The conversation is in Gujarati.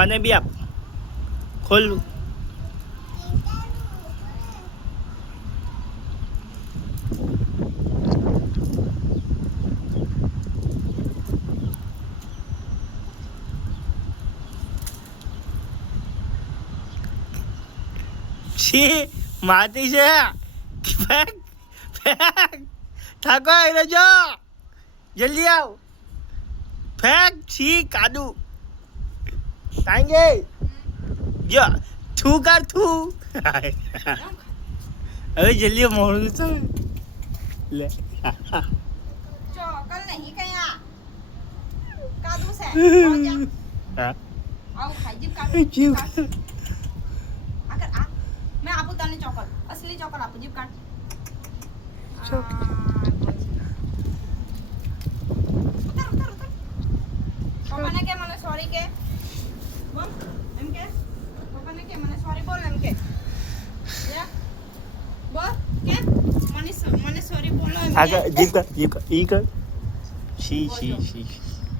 પપ્પાને બી આપ ખોલ છી માટી છે ફેંક ફેંક થાકો આવી જો જલ્દી આવ ફેંક છી કાદુ તાંગે જો થૂ કર થૂ હવે જલ્દી મોડું તો લે ચોકલ નહીં કયા કાદુ છે હા આવ ખાઈ જીવ કાદુ જીવ આગળ આ મેં આપું તને ચોકલ અસલી ચોકલ આપું જીવ કાઢ પપ્પાને કે મને સોરી કે બોલ એમ કે પપ્પાને કે મને સોરી બોલ એમ કે બોલ કે મને સોરી બોલો એમ આગળ જીવ કર ઈ કર શી શી શી